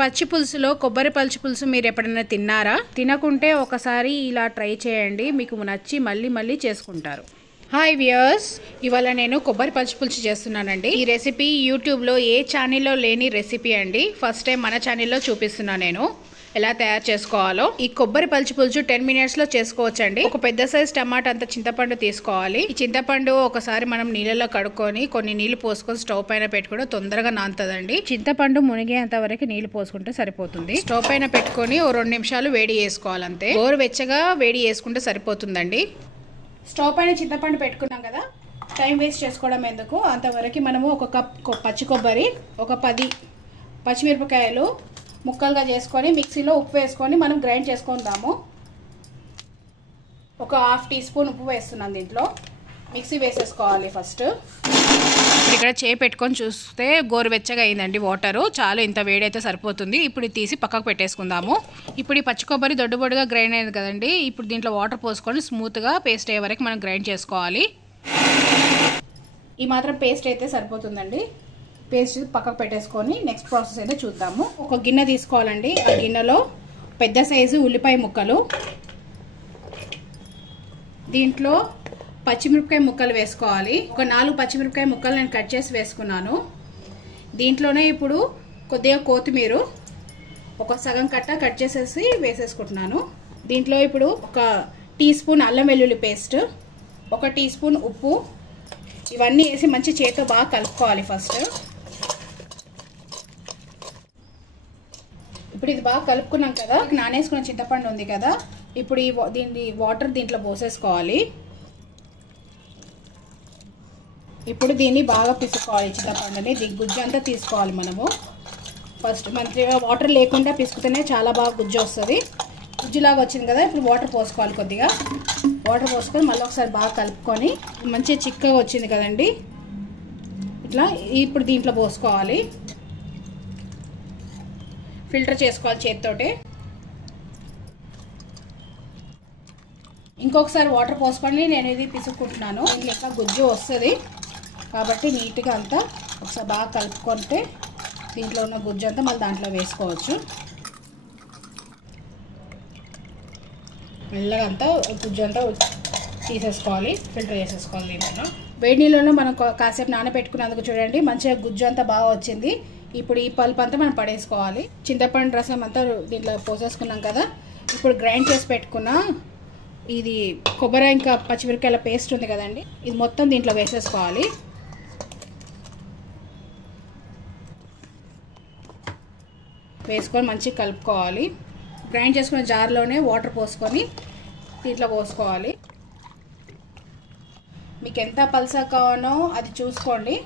పచ్చి పులుసులో కొబ్బరి పచ్చి పులుసు మీరు ఎప్పుడైనా తిన్నారా? తినకుంటే ఒకసారి ఇలా ట్రై చేయండి, మీకు నచ్చి మళ్ళీ మళ్ళీ చేసుకుంటారు. హాయ్ వ్యూయర్స్, ఇవాళ నేను కొబ్బరి పచ్చి పులుసు చేస్తున్నానండి. ఈ రెసిపీ యూట్యూబ్లో ఏ ఛానల్లో లేని రెసిపీ అండి. ఫస్ట్ టైం మన ఛానల్లో చూపిస్తున్నాను నేను ఎలా తయారు చేసుకోవాలో. ఈ కొబ్బరి పచ్చి పులుసు 10 minutesలో చేసుకోవచ్చండి. ఒక పెద్ద సైజ్ టమాటా అంత చింతపండు తీసుకోవాలి. ఈ చింతపండు ఒకసారి మనం నీళ్ళలో కడుక్కొని కొన్ని నీళ్లు పోసుకొని స్టవ్ పైన పెట్టుకుంటే తొందరగా నానుతుందండి. చింతపండు మునిగేంత వరకు నీళ్లు పోసుకుంటే సరిపోతుంది. స్టవ్ పైన పెట్టుకొని ఓ 2 నిమిషాలు వేడి చేసుకోవాలి అంతే. గోరువెచ్చగా వేడి చేసుకుంటే సరిపోతుందండి. స్టవ్ పైన చింతపండు పెట్టుకున్నాం కదా, టైం వేస్ట్ చేసుకోవడం ఎందుకు, అంతవరకు మనము ఒక కప్ పచ్చి కొబ్బరి, ఒక 10 పచ్చిమిరపకాయలు ముక్కలుగా చేసుకొని మిక్సీలో ఉప్పు వేసుకొని మనం గ్రైండ్ చేసుకుందాము. ఒక 1/2 టీ స్పూన్ ఉప్పు వేస్తున్నాను దీంట్లో. మిక్సీ వేసేసుకోవాలి ఫస్ట్. ఇక్కడ చేయి పెట్టుకొని చూస్తే గోరువెచ్చగా అయిందండి వాటరు. చాలు, ఇంత వేడైతే సరిపోతుంది. ఇప్పుడు తీసి పక్కకు పెట్టేసుకుందాము. ఇప్పుడు ఈ పచ్చి కొబ్బరి దొడ్డుబొడ్డుగా గ్రైండ్ అయింది కదండి. ఇప్పుడు దీంట్లో వాటర్ పోసుకొని స్మూత్గా పేస్ట్ అయ్యే వరకు మనం గ్రైండ్ చేసుకోవాలి. ఈ మాత్రం పేస్ట్ అయితే సరిపోతుందండి. పేస్ట్ పక్కకు పెట్టేసుకొని నెక్స్ట్ ప్రాసెస్ అయితే చూద్దాము. ఒక గిన్నె తీసుకోవాలండి. ఆ గిన్నెలో పెద్ద సైజు ఉల్లిపాయ ముక్కలు, దీంట్లో పచ్చిమిరపకాయ ముక్కలు వేసుకోవాలి. ఒక 4 పచ్చిమిరపకాయ ముక్కలు నేను కట్ చేసి వేసుకున్నాను. దీంట్లోనే ఇప్పుడు కొద్దిగా కొత్తిమీర ఒక సగం కట్ట కట్ చేసేసి వేసేసుకుంటున్నాను. దీంట్లో ఇప్పుడు ఒక టీ స్పూన్ అల్లం వెల్లుల్లి పేస్ట్, ఒక టీ స్పూన్ ఉప్పు, ఇవన్నీ వేసి మంచి చేతితో బాగా కలుపుకోవాలి ఫస్ట్. ఇప్పుడు ఇది బాగా కలుపుకున్నాం కదా, నానేసుకున్న చింతపండు ఉంది కదా, ఇప్పుడు దీని వాటర్ దీంట్లో పోసేసుకోవాలి. ఇప్పుడు దీన్ని బాగా పిసుకోవాలి. చింతపండుని గుజ్జు అంతా తీసుకోవాలి మనము. ఫస్ట్ మంచిగా వాటర్ లేకుండా పిసుకుతేనే చాలా బాగా గుజ్జు వస్తుంది. గుజ్జులాగా వచ్చింది కదా, ఇప్పుడు వాటర్ పోసుకోవాలి. కొద్దిగా వాటర్ పోసుకొని మళ్ళీ ఒకసారి బాగా కలుపుకొని మంచిగా చిక్కగా వచ్చింది కదండి, ఇట్లా ఇప్పుడు దీంట్లో పోసుకోవాలి. ఫిల్టర్ చేసుకోవాలి చేతితోటి. ఇంకొకసారి వాటర్ పోసుకొని నేను ఇది పిసుక్కుంటున్నాను. దీంట్లో ఇంకా గుజ్జు వస్తుంది కాబట్టి నీట్గా అంతా ఒకసారి బాగా కలుపుకుంటే దీంట్లో ఉన్న గుజ్జు అంతా మళ్ళీ దాంట్లో వేసుకోవచ్చు. మెల్లగా అంతా గుజ్జు అంతా తీసేసుకోవాలి, ఫిల్టర్ చేసేసుకోవాలి. దీంట్లో వేడి నీళ్ళలో మనం కాసేపు నానబెట్టుకున్నందుకు చూడండి మంచిగా గుజ్జు అంతా బాగా వచ్చింది. ఇప్పుడు ఈ పల్పు అంతా మనం పడేసుకోవాలి. చింతపండు రసం అంతా దీంట్లో పోసేసుకున్నాం కదా, ఇప్పుడు గ్రైండ్ చేసి పెట్టుకున్న ఇది కొబ్బరి ఇంకా పచ్చిమిరపకాయల పేస్ట్ ఉంది కదండి, ఇది మొత్తం దీంట్లో వేసేసుకోవాలి. వేసుకొని మంచిగా కలుపుకోవాలి. గ్రైండ్ చేసుకున్న జార్లోనే వాటర్ పోసుకొని దీంట్లో పోసుకోవాలి. మీకు ఎంత పల్సగా కావాలో అది చూసుకోండి.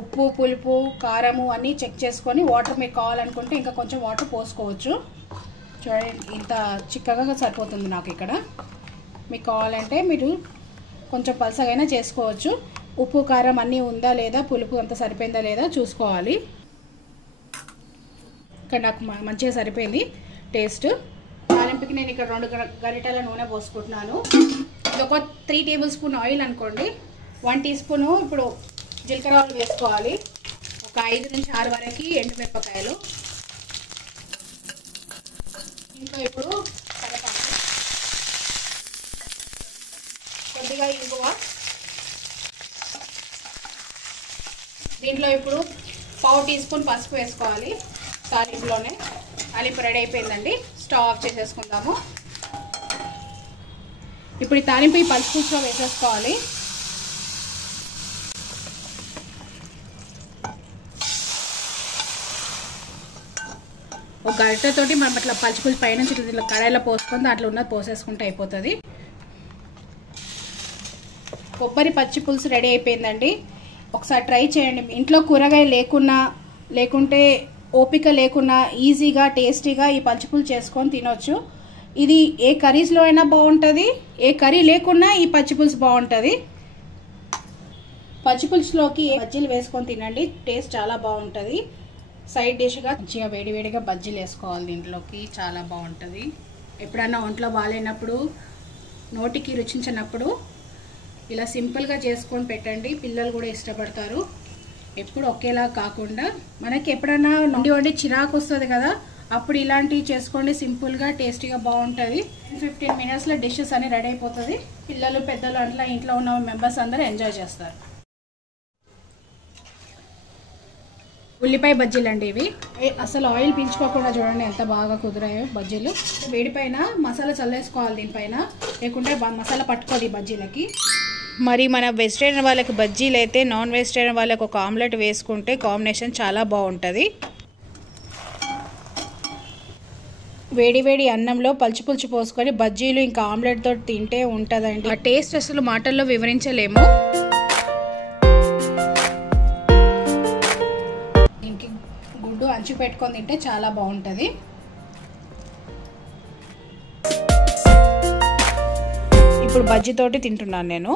ఉప్పు, పులుపు, కారము అన్నీ చెక్ చేసుకొని వాటర్ మీకు కావాలనుకుంటే ఇంకా కొంచెం వాటర్ పోసుకోవచ్చు. చూడండి ఇంత చిక్కగా సరిపోతుంది నాకు ఇక్కడ. మీకు కావాలంటే మీరు కొంచెం పల్సగైనా చేసుకోవచ్చు. ఉప్పు, కారం అన్నీ ఉందా లేదా, పులుపు అంతా సరిపోయిందా లేదా చూసుకోవాలి. ఇక్కడ నాకు మంచిగా సరిపోయింది టేస్ట్. తాలింపుకి నేను ఇక్కడ 2 గరిటెల నూనె పోసుకుంటున్నాను. ఇది ఒక 3 టేబుల్ స్పూన్ ఆయిల్ అనుకోండి. 1 టీ స్పూను ఇప్పుడు జీలకర్ర ఆయిల్ వేసుకోవాలి. ఒక 5 నుంచి 6 వరకు ఎండుమిరపకాయలు, ఇంకా ఇప్పుడు కరివేపాకు, కొద్దిగా ఇంగువ, దీంట్లో ఇప్పుడు 1/4 టీ స్పూన్ పసుపు వేసుకోవాలి. తాలింపులోనే తాలింపు రెడీ అయిపోయిందండి. స్టవ్ ఆఫ్ చేసేసుకుందాము. ఇప్పుడు ఈ తాలింపు ఈ పసుపులో వేసేసుకోవాలి. ఒక గరిటెతోటి మనం అట్లా పలుచుకుని పైనుంచి ఇట్లా కడాయిలో పోసుకొని దాంట్లో ఉన్నది పోసేసుకుంటే అయిపోతుంది. కొబ్బరి పచ్చి పులుసు రెడీ అయిపోయిందండి. ఒకసారి ట్రై చేయండి. ఇంట్లో కూరగాయ లేకుంటే ఓపిక లేకున్నా ఈజీగా టేస్టీగా ఈ పచ్చి పులుసు చేసుకొని తినొచ్చు. ఇది ఏ కర్రీస్లో అయినా బాగుంటుంది, ఏ కర్రీ లేకున్నా ఈ పచ్చి పులుసు బాగుంటుంది. పచ్చి పులుసులోకి బజ్జీలు వేసుకొని తినండి, టేస్ట్ చాలా బాగుంటుంది. సైడ్ డిష్గా మంచిగా వేడివేడిగా బజ్జీలు వేసుకోవాలి దీంట్లోకి, చాలా బాగుంటుంది. ఎప్పుడన్నా ఒంట్లో బాగాలేనప్పుడు, నోటికి రుచించినప్పుడు ఇలా సింపుల్గా చేసుకొని పెట్టండి, పిల్లలు కూడా ఇష్టపడతారు. ఎప్పుడు ఒకేలా కాకుండా మనకి ఎప్పుడైనా వండి చిరాకు వస్తుంది కదా, అప్పుడు ఇలాంటివి చేసుకోండి. సింపుల్గా టేస్టీగా బాగుంటుంది. 15 మినిట్స్లో డిషెస్ అన్ని రెడీ అయిపోతుంది. పిల్లలు పెద్దలు అట్లా ఇంట్లో ఉన్న మెంబర్స్ అందరూ ఎంజాయ్ చేస్తారు. ఉల్లిపాయ బజ్జీలు అండి ఇవి. అసలు ఆయిల్ పీల్చుకోకుండా చూడండి ఎంత బాగా కుదిరాయో బజ్జీలు. వేడిపైన మసాలా చల్లేసుకోవాలి దీనిపైన, లేకుంటే మసాలా పట్టుకోదు ఈ బజ్జీలకి. మరి మన వెజిటేరియన్ వాళ్ళకి బజ్జీలు అయితే నాన్ వెజిటేరియన్ వాళ్ళకి ఒక ఆమ్లెట్ వేసుకుంటే కాంబినేషన్ చాలా బాగుంటుంది. వేడి వేడి అన్నంలో పలుచు పులుచు పోసుకొని బజ్జీలు ఇంకా ఆమ్లెట్తో తింటే ఉంటుందండి. ఆ టేస్ట్ అసలు మాటల్లో వివరించలేము. దీనికి గుడ్డు అంచు పెట్టుకొని తింటే చాలా బాగుంటుంది. ఇప్పుడు బజ్జీతోటి తింటున్నాను నేను.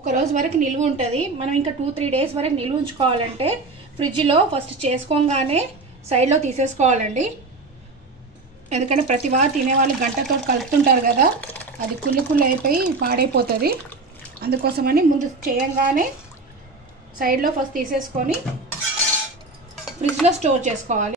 ఒక రోజు వరకు నిల్వ ఉంటుంది. మనం ఇంకా 2-3 డేస్ వరకు నిల్వ ఉంచుకోవాలంటే ఫ్రిడ్జ్లో ఫస్ట్ చేసుకోగానే సైడ్లో తీసేసుకోవాలండి. ఎందుకంటే ప్రతి వారు తినేవాళ్ళు గంటతో కలుపుతుంటారు కదా, అది కుళ్ళు అయిపోయి పాడైపోతుంది. అందుకోసమని ముందు చేయంగానే సైడ్లో ఫస్ట్ తీసేసుకొని ఫ్రిడ్జ్లో స్టోర్ చేసుకోవాలి.